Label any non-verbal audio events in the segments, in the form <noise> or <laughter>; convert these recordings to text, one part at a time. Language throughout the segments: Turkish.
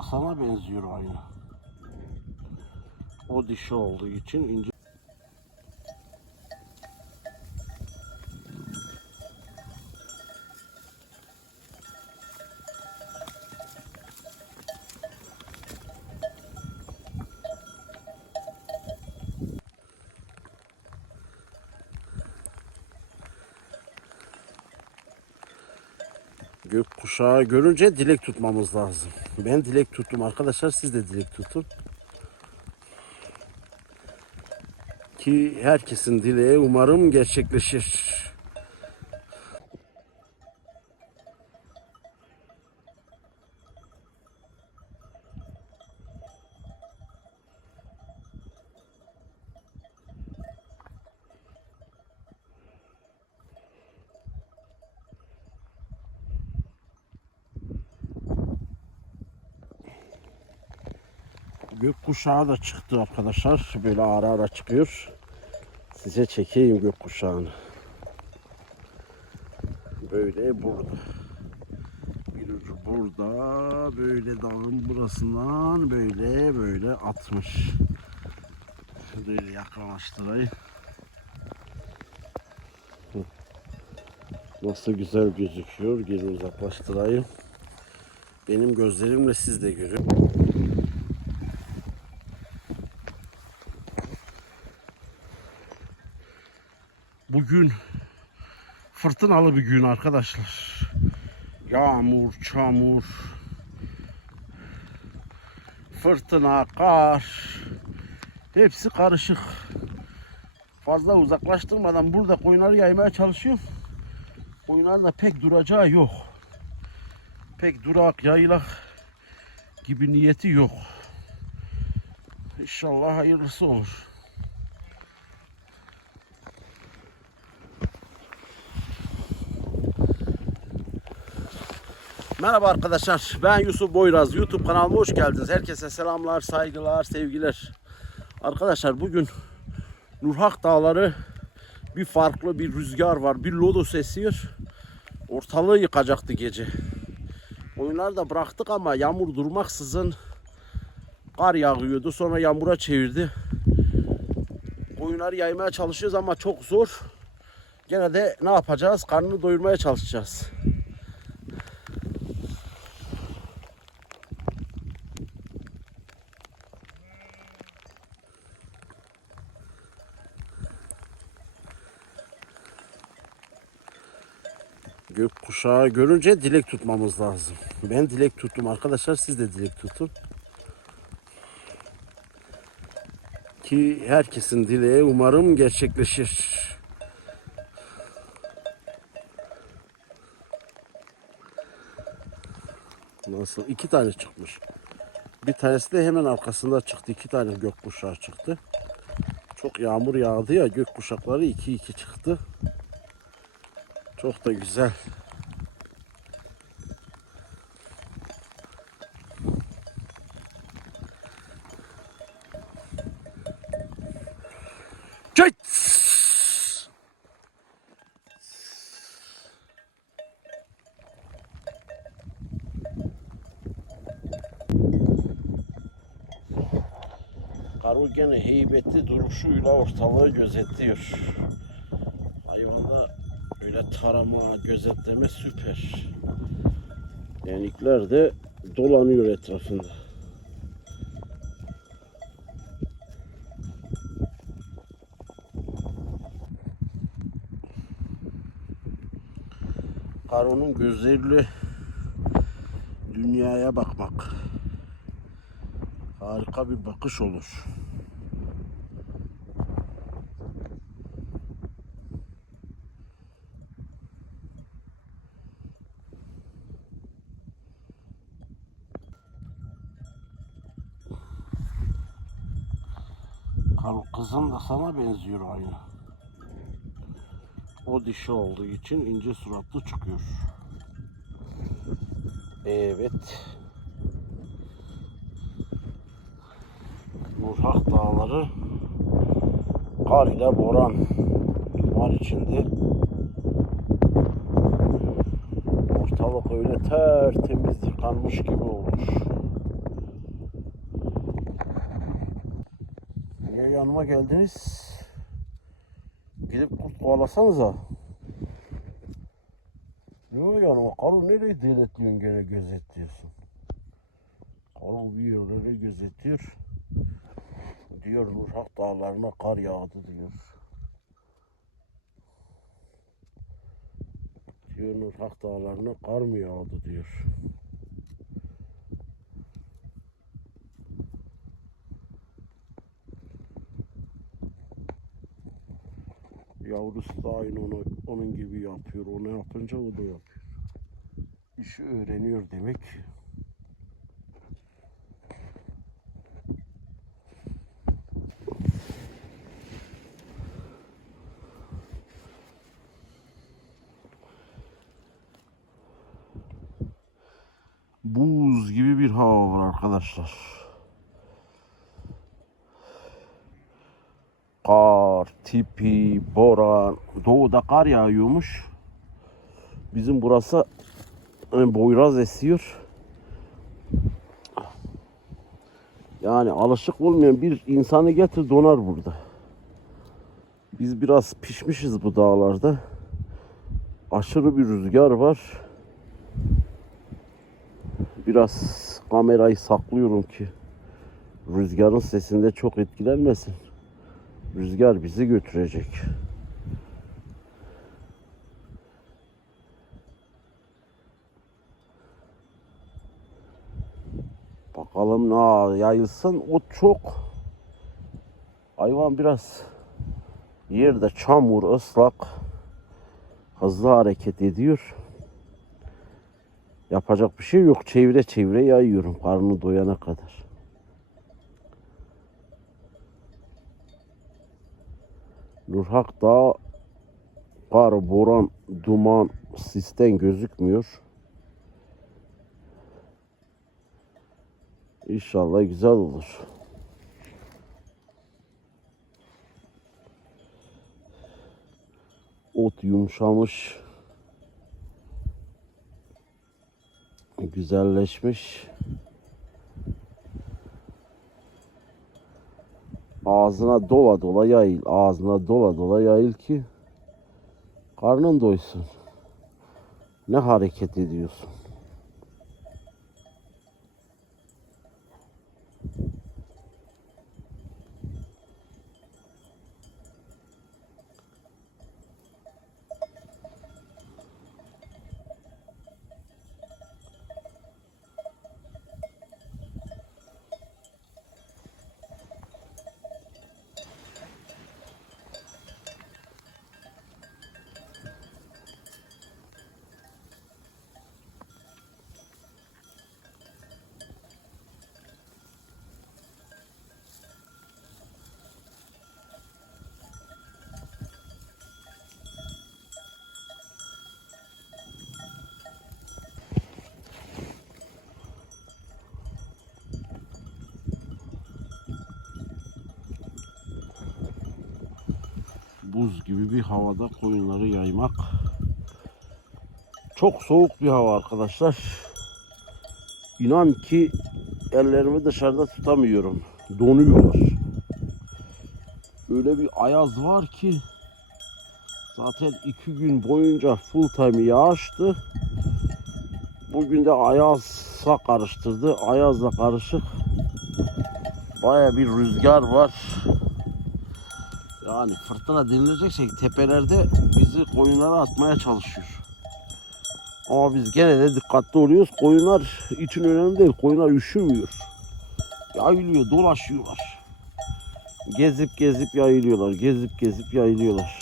Kar- Kızın da sana benziyor aynı. O dişi olduğu için ince. Gökkuşağı görünce dilek tutmamız lazım. Ben dilek tuttum arkadaşlar siz de dilek tutun. Ki herkesin dileği umarım gerçekleşir. Gökkuşağı da çıktı arkadaşlar. Böyle ara ara çıkıyor. Size çekeyim gökkuşağını. Böyle burada. Bir ucu burada. Böyle dağın burasından böyle böyle atmış. Böyle yakınlaştırayım. Hı. Nasıl güzel gözüküyor. Geri uzaklaştırayım. Benim gözlerimle siz de görün. Bugün fırtınalı bir gün arkadaşlar. Yağmur, çamur, fırtına, kar, hepsi karışık. Fazla uzaklaştırmadan burada koyunları yaymaya çalışıyorum. Koyunların da pek duracağı yok. Pek durak, yaylak gibi niyeti yok. İnşallah hayırlısı olur. Merhaba arkadaşlar. Ben Yusuf Boyraz. YouTube kanalıma hoş geldiniz. Herkese selamlar, saygılar, sevgiler. Arkadaşlar bugün Nurhak Dağları bir farklı bir rüzgar var. Bir lodos esiyor. Ortalığı yıkacaktı gece. Oyunları da bıraktık ama yağmur durmaksızın kar yağıyordu. Sonra yağmura çevirdi. Oyunları yaymaya çalışıyoruz ama çok zor. Gene de ne yapacağız? Karnını doyurmaya çalışacağız. Gökkuşağı görünce dilek tutmamız lazım. Ben dilek tuttum arkadaşlar siz de dilek tutun. Ki herkesin dileği umarım gerçekleşir. Nasıl? iki tane çıkmış. Bir tanesi de hemen arkasında çıktı. İki tane gökkuşağı çıktı. Çok yağmur yağdı ya gökkuşakları iki iki çıktı. Çok da güzel. Çek! Karo gene heybetli duruşuyla ortalığı gözetliyor. Hayvanda öyle tarama, gözetleme süper. Yenikler de dolanıyor etrafında. Karonun gözleriyle dünyaya bakmak harika bir bakış olur. Kar- Kızın da sana benziyor aynı. O dişi olduğu için ince suratlı çıkıyor. Evet. Nurhak Dağları kar ile boran var içinde. Ortalık öyle tertemiz yıkanmış gibi olmuş. Yanıma geldiniz? Gidip kurt kovalasanıza. Ne o yanıma? Karı nereye denetliyorsun gene gözetliyorsun? Karı bir yerleri gözetiyor. Diyor Nurhak dağlarına kar yağdı diyor. Diyor Nurhak dağlarına kar mı yağdı diyor. Yavrusu da aynı onu, onun gibi yapıyor. Onu yapınca o da yapıyor. İşi öğreniyor demek. Buz gibi bir hava var arkadaşlar. Kar, tipi, boran. Doğuda kar yağıyormuş. Bizim burası e, boyraz esiyor. Yani alışık olmayan bir insanı getir donar burada. Biz biraz pişmişiz bu dağlarda. Aşırı bir rüzgar var. Biraz kamerayı saklıyorum ki rüzgarın sesinde çok etkilenmesin. Rüzgar bizi götürecek. Bakalım ne yayılsın. O çok. Hayvan biraz yerde çamur, ıslak. Hızlı hareket ediyor. Yapacak bir şey yok. Çevre çevre yayıyorum karnı doyana kadar. Nurhak Dağı kar, boran, duman, sisten gözükmüyor. İnşallah güzel olur. Ot yumuşamış. Güzelleşmiş. Ağzına dola dola yayıl. Ağzına dola dola yayıl ki karnın doysun. Ne hareket ediyorsun? Buz gibi bir havada koyunları yaymak. Çok soğuk bir hava arkadaşlar. İnan ki ellerimi dışarıda tutamıyorum. Donuyorlar. Öyle bir ayaz var ki zaten iki gün boyunca full time yağıştı. Bugün de ayazla karıştırdı. Ayazla karışık. Baya bir rüzgar var. Yani fırtına denilecek şey tepelerde bizi koyunlara atmaya çalışıyor. Ama biz gene de dikkatli oluyoruz. Koyunlar için önemli değil. Koyunlar üşümüyor. Yayılıyor, dolaşıyorlar. Gezip gezip yayılıyorlar. Gezip gezip yayılıyorlar.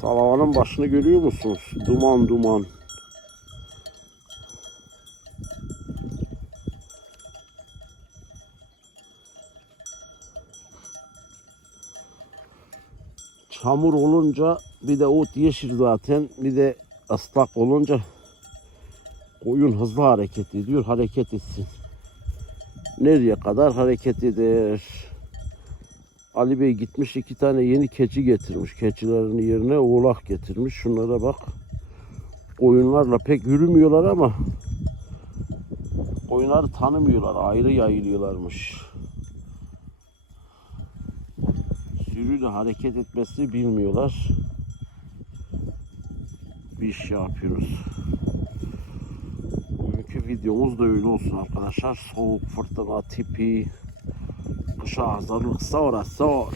Salavanın başını görüyor musunuz? Duman duman. Çamur olunca bir de ot yeşil zaten bir de ıslak olunca koyun hızlı hareket ediyor. Hareket etsin. Nereye kadar hareket eder? Ali Bey gitmiş iki tane yeni keçi getirmiş. Keçilerin yerine oğlak getirmiş. Şunlara bak. Oyunlarla pek yürümüyorlar ama oyunları tanımıyorlar. Ayrı yayılıyorlarmış. Sürüyle hareket etmesini bilmiyorlar. Bir iş yapıyoruz. Bugünkü videomuz da öyle olsun arkadaşlar. Soğuk, fırtına, tipi, kışa hazırlık sonra zor.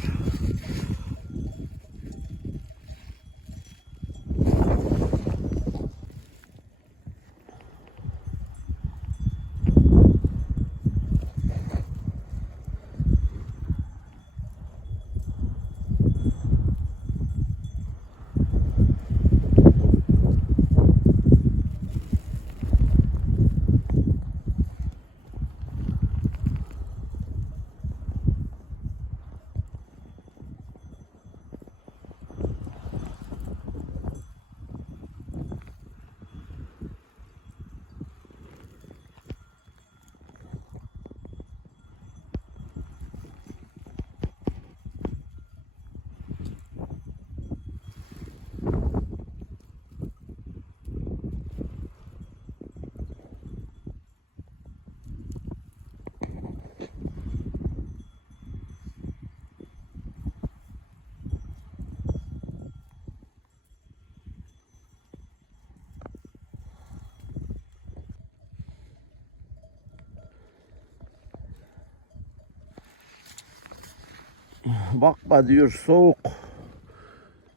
Bakma diyor soğuk.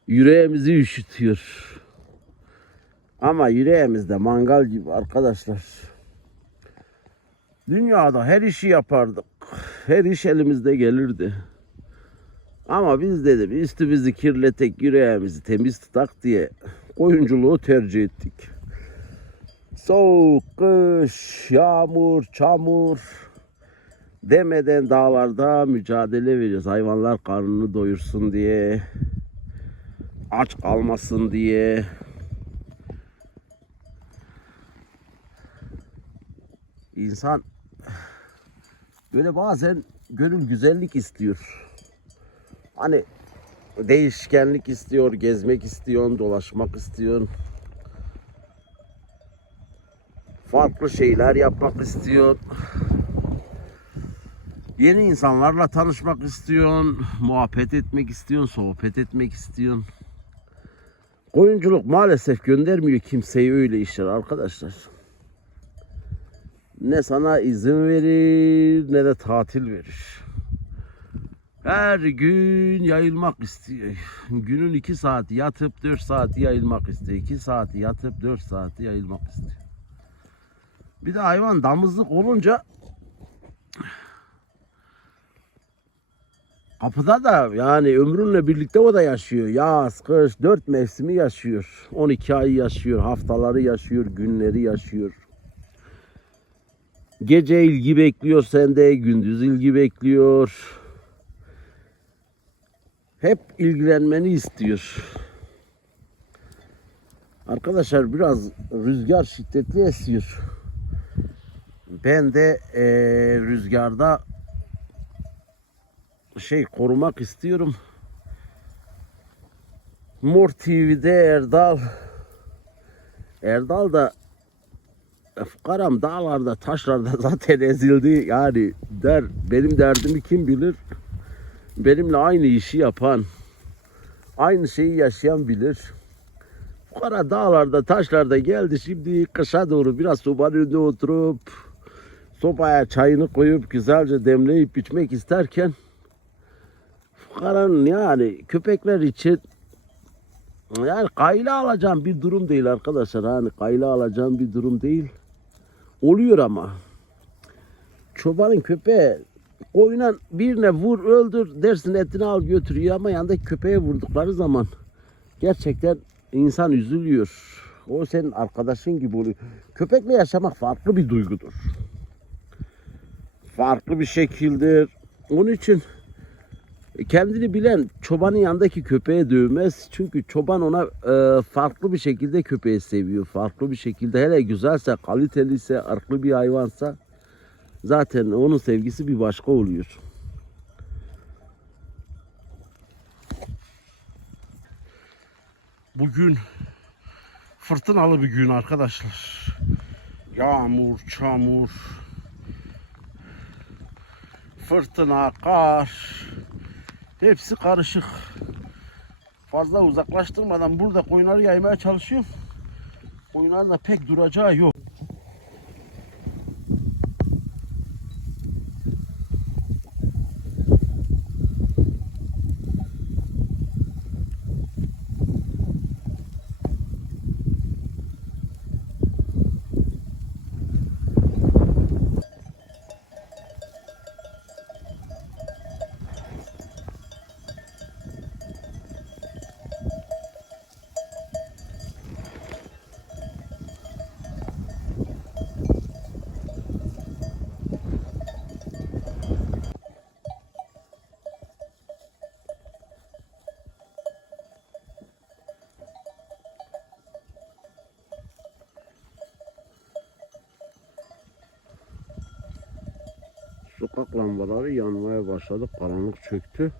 Yüreğimizi üşütüyor. Ama yüreğimizde mangal gibi arkadaşlar. Dünyada her işi yapardık. Her iş elimizde gelirdi. Ama biz dedim üstümüzü kirletek yüreğimizi temiz tutak diye oyunculuğu tercih ettik. Soğuk, kış, yağmur, çamur, demeden dağlarda mücadele veriyoruz. Hayvanlar karnını doyursun diye, aç kalmasın diye. İnsan böyle bazen gönül güzellik istiyor. Hani değişkenlik istiyor, gezmek istiyor, dolaşmak istiyor. Farklı şeyler yapmak istiyor. Yeni insanlarla tanışmak istiyorsun, muhabbet etmek istiyorsun, sohbet etmek istiyorsun. Koyunculuk maalesef göndermiyor kimseyi öyle işler arkadaşlar. Ne sana izin verir ne de tatil verir. Her gün yayılmak istiyor. Günün iki saati yatıp dört saati yayılmak istiyor. İki saati yatıp dört saati yayılmak istiyor. Bir de hayvan damızlık olunca Kapıda da yani ömrünle birlikte o da yaşıyor. Yaz, kış, dört mevsimi yaşıyor. 12 ay yaşıyor, haftaları yaşıyor, günleri yaşıyor. Gece ilgi bekliyor sende, gündüz ilgi bekliyor. Hep ilgilenmeni istiyor. Arkadaşlar biraz rüzgar şiddetli esiyor. Ben de eee, rüzgarda şey korumak istiyorum. Mor TV'de Erdal. Erdal da Fukaram dağlarda taşlarda <laughs> zaten ezildi. Yani der benim derdimi kim bilir? Benimle aynı işi yapan aynı şeyi yaşayan bilir. Fukara dağlarda taşlarda geldi. Şimdi kışa doğru biraz sobanın önünde oturup sobaya çayını koyup güzelce demleyip içmek isterken fukaranın yani köpekler için yani kayla alacağım bir durum değil arkadaşlar. Hani kayla alacağım bir durum değil. Oluyor ama. Çobanın köpeği koyuna birine vur öldür dersin etini al götürüyor ama yanındaki köpeğe vurdukları zaman gerçekten insan üzülüyor. O senin arkadaşın gibi oluyor. Köpekle yaşamak farklı bir duygudur. Farklı bir şekildir. Onun için Kendini bilen çobanın yanındaki köpeğe dövmez. Çünkü çoban ona e, farklı bir şekilde köpeği seviyor. Farklı bir şekilde hele güzelse, kaliteliyse, ırklı bir hayvansa zaten onun sevgisi bir başka oluyor. Bugün fırtınalı bir gün arkadaşlar. Yağmur, çamur, fırtına, kar, hepsi karışık. Fazla uzaklaştırmadan burada koyunları yaymaya çalışıyorum. Koyunların da pek duracağı yok. Sokak lambaları yanmaya başladı. Karanlık çöktü.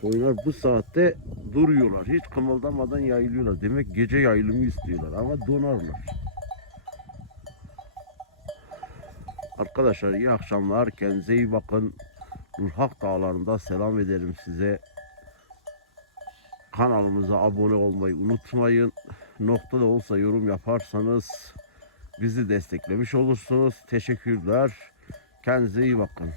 Koyunlar bu saatte duruyorlar. Hiç kımıldamadan yayılıyorlar. Demek gece yayılımı istiyorlar ama donarlar. Arkadaşlar iyi akşamlar. Kendinize iyi bakın. Nurhak Dağları'nda selam ederim size. Kanalımıza abone olmayı unutmayın. Nokta da olsa yorum yaparsanız bizi desteklemiş olursunuz. Teşekkürler. Kendinize iyi bakın.